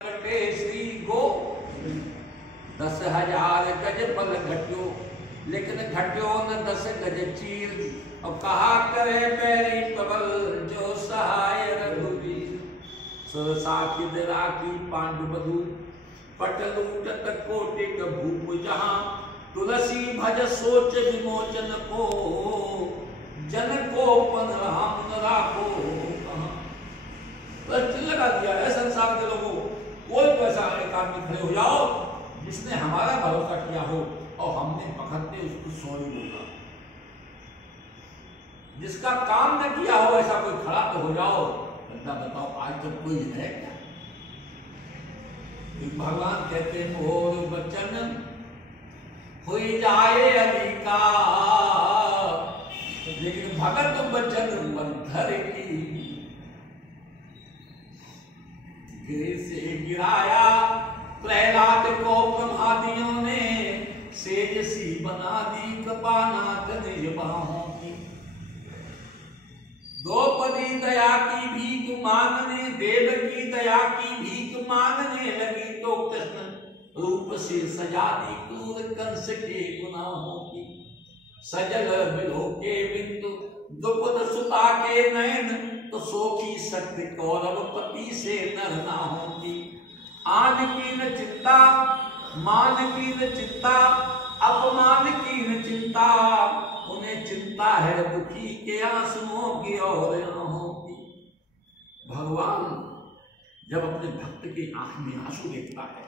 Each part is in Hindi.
श्री गो 10,000 गज पल घट्यो, लेकिन घट्यो न 10 गज चीर। और कहा करे पैरी प्रबल जो सहाय रघुवीर। सरसाखी राखी पांडु बधु पटलूटत कोटिक भूप जहां। तुलसी भज सोच विमोचन को, जन को पन राम राखो कहां। लगा दिया है संसार के लोगों, कोई तो ऐसा एक आदमी खड़े हो जाओ जिसने हमारा भरोसा किया हो और हमने पकड़ते उसको सॉरी बोला। जिसका काम न किया हो ऐसा कोई खड़ा तो हो जाओ। बंदा बताओ आज तक कोई है क्या? भगवान कहते हैं मोर बचन हो जाए अधिका, लेकिन भगत बचन बंधर की। से गिराया प्रहलाद को ब्रह्मादियों ने, सेज सी बना दी कृपानाथ निज बाहों की। द्रौपदी दया की भीख मांगने, देव की दया की भीख मांगने लगी तो कृष्ण रूप से सजा दी क्रूर कंस के गुनाहों की। सजल बिलो के बिंदु द्रुपद सुता के नयन, तो सोखी शक्ति कौरव पति से नर ना होगी। आन की न चिंता, मान की न चिंता, अपमान की न चिंता। उन्हें चिंता है दुखी के आंसुओं की और आंखों की। भगवान जब अपने भक्त की आंख में आंसू देखता है,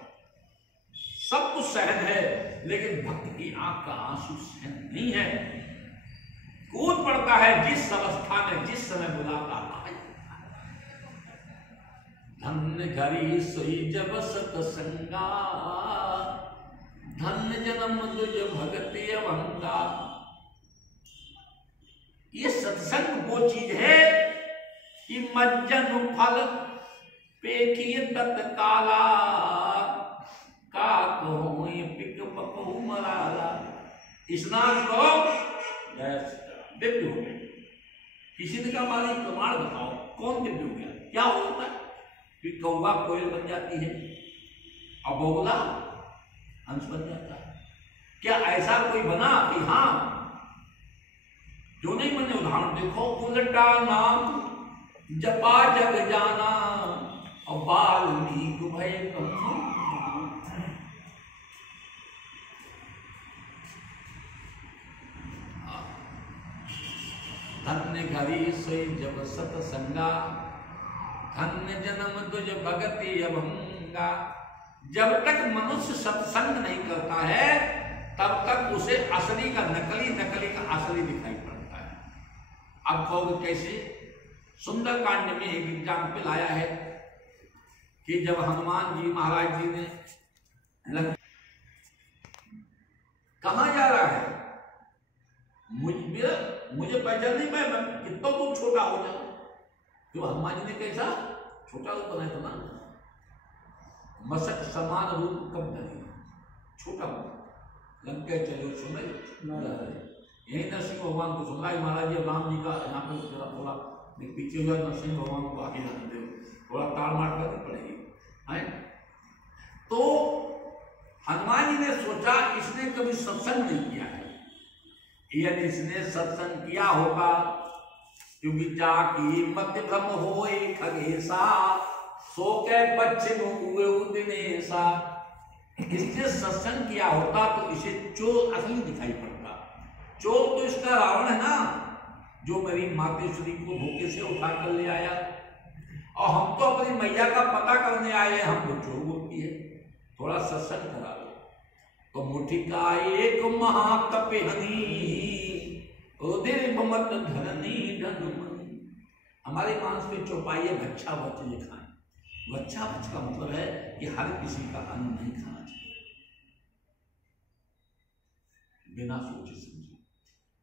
सब कुछ सहन है, लेकिन भक्त की आंख का आंसू सहन नहीं है। कूद पड़ता है जिस अवस्था में जिस समय बुलाता है। धन्य घरी सोई जब सतसंगा, धन्य जन्म तुझ भगति अभंगा। ये सत्संग वो चीज है कि मज्जन फल पेखिए तत्काला, का कहो ये पिक पकहु मराला। स्नान करो दिव्य हो गए। किसी ने कहा मालिक प्रमाण बताओ कौन दिव्य हो गया, क्या होता है? कि कौवा कोयल बन जाती है और बगुला हंस बन जाता है। क्या ऐसा कोई बना कि हाँ जो नहीं बने? उदाहरण देखो, उल्टा नाम जपा जग जाना और वाल्मीकि भय कहो। धन्य घरी सोई जब सतसंगा, धन्य जन्म तुझ भगति अभंगा। जब तक मनुष्य सत्संग नहीं करता है तब तक उसे असली का नकली, नकली का असली दिखाई पड़ता है। अब कहोगे कैसे? सुंदरकांड में एक एग्जाम्पल आया है कि जब हनुमान जी महाराज जी ने कहां जा रहा है, मुझे पहचान नहीं, मैं कितना तुम छोटा हो जाओ। जो हनुमान जी ने कैसा छोटा रूप बनाया था ना, मसक समान रूप कब नहीं, छोटा लंके चलो सुने। यही नरसिंह भगवान को सुना महाराज जी। राम जी का यहाँ पे थोड़ा पीछे हुआ, नरसिंह भगवान को आगे जाने दो, थोड़ा ताड़ मार करनी पड़ेगी है। तो हनुमान जी ने सोचा इसने कभी सत्संग नहीं किया है, यदि इसने सत्संग किया होगा, क्योंकि जाकी मत भ्रम होए खगेशा, सो के पश्चिम हुए दिनेशा। इसने सत्संग किया होता तो इसे चोर असली दिखाई पड़ता। चोर तो इसका रावण है ना, जो मेरी मातेश्वरी को धोखे से उठा कर ले आया, और हम तो अपनी मैया का पता करने आए हैं, हमको चोर बोलती है। थोड़ा सत्संग करा लो तो मुठी का एक महातपहनी, मत धरनी धनुमनी। हमारे मांस पे चौपाई बच्चा बच्चे खाएं। बच्चा बच्चा का मतलब है कि हर किसी का अन्न नहीं खाना चाहिए बिना सोचे समझे।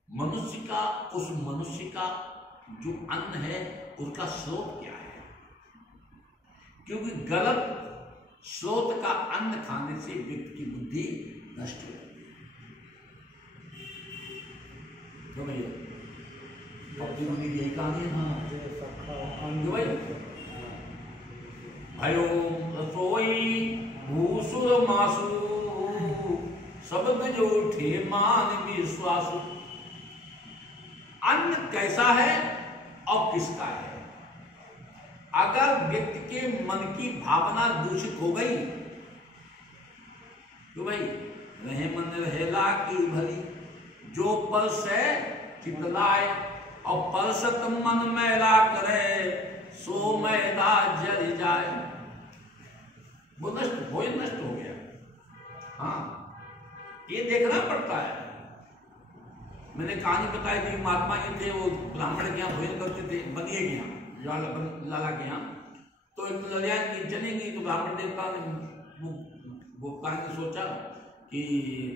मनुष्य का, उस मनुष्य का जो अन्न है उसका स्रोत क्या है? क्योंकि गलत स्रोत का अन्न खाने से व्यक्ति की बुद्धि नष्ट हो जाती है। तो भैया यही कहानी है। हाँ भयो रसोई होई भूसुर मासु शब्द जो उठे मान विश्वास। अन्न कैसा है और किसका है? अगर व्यक्ति के मन की भावना दूषित हो गई तो भाई रहे मन रहेला की भली, जो परस है चितलाए और परसत मन मैला करे सो मैदा जल जाए। वो नष्ट भोजन नष्ट हो गया। हाँ, ये देखना पड़ता है। मैंने कहानी बताई थी, महात्मा जी थे, वो ब्राह्मण के यहाँ भोजन करते थे, बनिए के यहाँ, लाला के यहाँ। तो एक ललियान की चलेंगी तो ब्राह्मण देवता ने गोपाल ने सोचा कि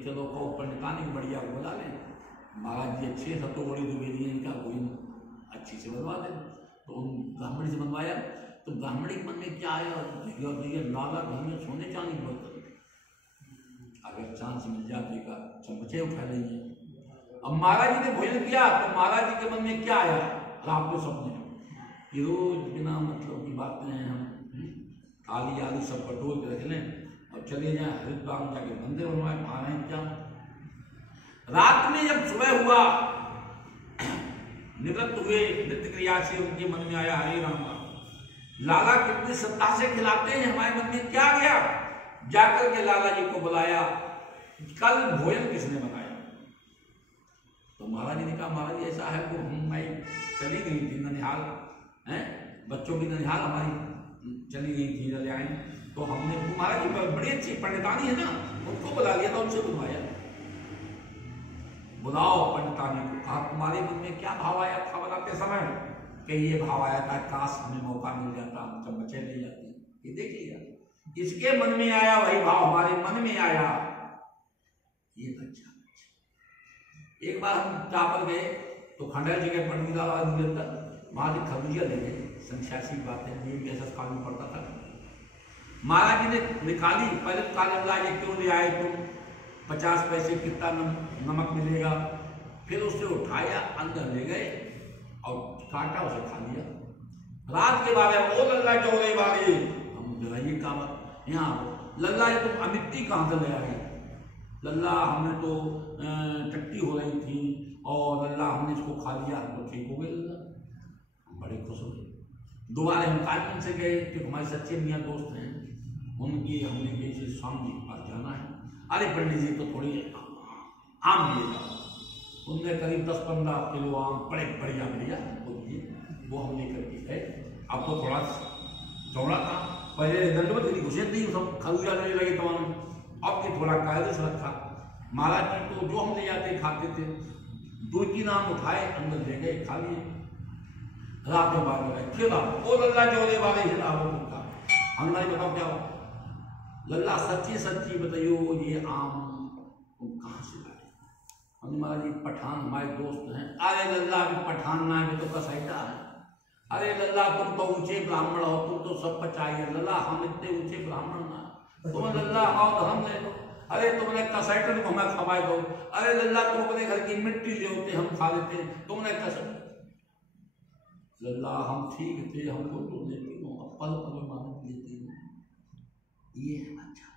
चलो कहो पंडितानी बढ़िया बोला लें, महाराज जी अच्छे सब तो बड़ी दुबेली है, इनका भोजन अच्छी से बनवा दें। तो उन ब्राह्मण से बनवाया तो ब्राह्मण के मन में क्या आया, लाला घर में सोने चांदी बहुत, अगर चांस मिल जाए तो चमचे उठा लेंगे। अब महाराज जी ने भोजन किया तो महाराज जी के मन में क्या आया, रात को सपने कि रोज बिना मतलब की बातें हैं, हम थाली आलू सब बटोर के रख लें और चले जाए हरिद्वार में जाके मंदिर बनवाए, खा रहे हैं क्या। रात में जब सुबह हुआ, निवृत्त हुए नृत्य क्रिया से, उनके मन में आया हरे राम, लाला कितनी श्रद्धा से खिलाते हैं, हमारे मन में क्या गया। जाकर के लाला जी को बुलाया, कल भोजन किसने बनाया। तो महाराज जी ने कहा महाराज जी ऐसा है, वो मैं चली गई थी ननिहाल, हैं बच्चों की ननिहाल हमारी चली गई थी ललियाएं, तो हमने महाराज जी बड़ी अच्छी पंडितानी है ना, उनको बुला लिया था, उनसे बुलवाया। बुलाओ पंडितानी को, कहा तुम्हारे मन में क्या भाव आया था बनाते समय, कि ये भाव आया था काश हमें मौका मिल जाता, हम सब बचे ले जाते। ये देख लिया, इसके मन में आया वही भाव हमारे मन में आया। ये अच्छा। एक बार हम चापल गए तो खंडहर जगह पंडित वहां से खबरिया ले गए, संख्यासी बातें, ये भी ऐसा कानून पड़ता था। महाराज जी ने निकाली, पहले काले लाए क्यों ले आए तुम, 50 पैसे कितना नमक मिलेगा। फिर उसे उठाया, अंदर ले गए और काटा, उसे खा लिया। रात के बाद ओ लल्ला चौरे वाले, हम जलाइए कामत यहाँ, लल्ला ये तुम अमिट्टी कहाँ से ले आए। लल्ला हमने तो टट्टी हो रही थी और लल्ला हमने इसको खा लिया तो ठीक हो गए। लल्ला बड़े खुश हो गए। दोबारा हम कानपुर से गए क्योंकि हमारे सच्चे मियाँ दोस्त हैं, उनकी हमने कही स्वामी जी के पास जाना है। अरे पंडित जी तो थोड़ी आम लिए था, उनने करीब 10-15 किलो आम बड़े बढ़िया बढ़िया वो दिए, वो हम लेकर के गए। अब तो थोड़ा चौड़ा था, पहले दंडवत नहीं घुसे नहीं, सब खरूजा लेने लगे तो अब ये थोड़ा कायदे से रखा। महाराज जी तो जो हम ले जाते खाते थे, 2-3 आम उठाए अंदर ले गए, खा लिए। रात में बाहर गए, फिर वो लल्ला चौरे वाले हिला उनका, हमने बताओ क्या हो। लल्ला सच्ची सच्ची बताइयो ये आम तुम कहाँ से लाए। हम महाराज जी पठान हमारे दोस्त हैं। अरे लल्ला अभी पठान ना है तो कसैटा है। अरे लल्ला तुम तो ऊंचे ब्राह्मण हो, तुम तो सब पचाइए। लल्ला हम इतने ऊंचे ब्राह्मण ना, तुम लल्ला आओ तो हम ले लो। अरे तुमने कसैटन को हमें खवाए दो। अरे लल्ला तुम अपने घर की मिट्टी ले होते हम खा लेते, तुमने कसम। लल्ला हम ठीक थे, हमको तो लेती हो, पल पल मानत लेती हो। ये अच्छा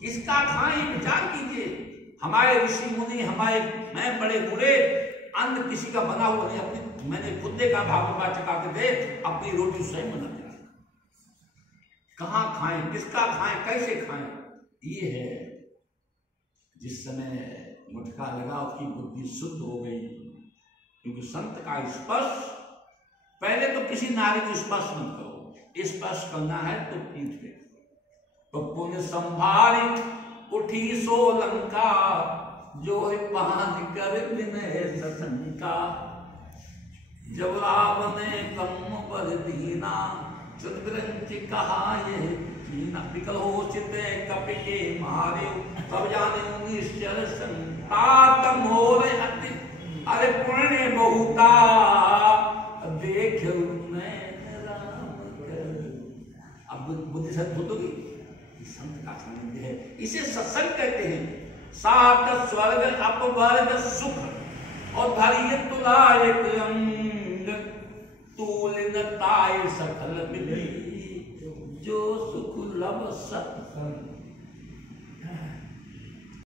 किसका खाएं विचार कीजिए। हमारे ऋषि मुनि, हमारे मैं बड़े बूढ़े, अन्न किसी का बना हुआ नहीं। अपनी मैंने खुद देखा, भागवत चका के दे अपनी रोटी स्वयं बनाते। कहाँ खाएं, किसका खाएं, कैसे खाएं, ये है। जिस समय मुटका लगा उसकी बुद्धि शुद्ध हो गई, क्योंकि संत का स्पर्श, पहले तो किसी नारी को स्पर्श मत करो, स्पर्श करना है तो पीठ पे। तो पुण्य संभारी उठी सो लंका, जो पान कर विनय ससंका। जब रावण ने कम बर दीना, चतुरंच कहा ये कीना। विकल हो चिते कपि के मारे, सब जाने निश्चर संता मोर अति। अरे पुण्य बहुता देख अब बुद्धि सद्बुद्ध होगी, संत का सानिध्य है, इसे सत्संग कहते हैं। सात स्वर्ग अपवर्ग सुख, और भरी तुलायक अंग, तूल न ताय सकल मिली। जो दुर्लभ सत